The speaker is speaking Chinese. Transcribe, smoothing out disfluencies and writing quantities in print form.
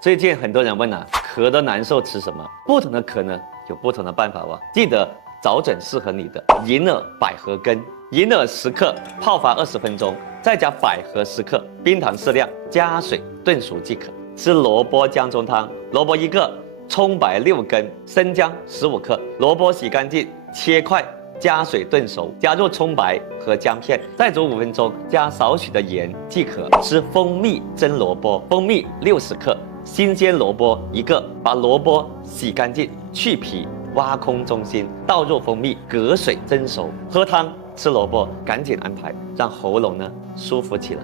最近很多人问啊，咳得难受吃什么？不同的咳呢，有不同的办法哦。记得找准适合你的银耳百合根，银耳10克，泡发20分钟，再加百合10克，冰糖适量，加水炖熟即可。吃萝卜姜中汤，萝卜1个，葱白6根，生姜15克，萝卜洗干净，切块。加水炖熟，加入葱白和姜片，再煮5分钟，加少许的盐即可。吃蜂蜜蒸萝卜，蜂蜜60克，新鲜萝卜1个，把萝卜洗干净，去皮，挖空中心，倒入蜂蜜，隔水蒸熟。喝汤吃萝卜，赶紧安排，让喉咙呢舒服起来。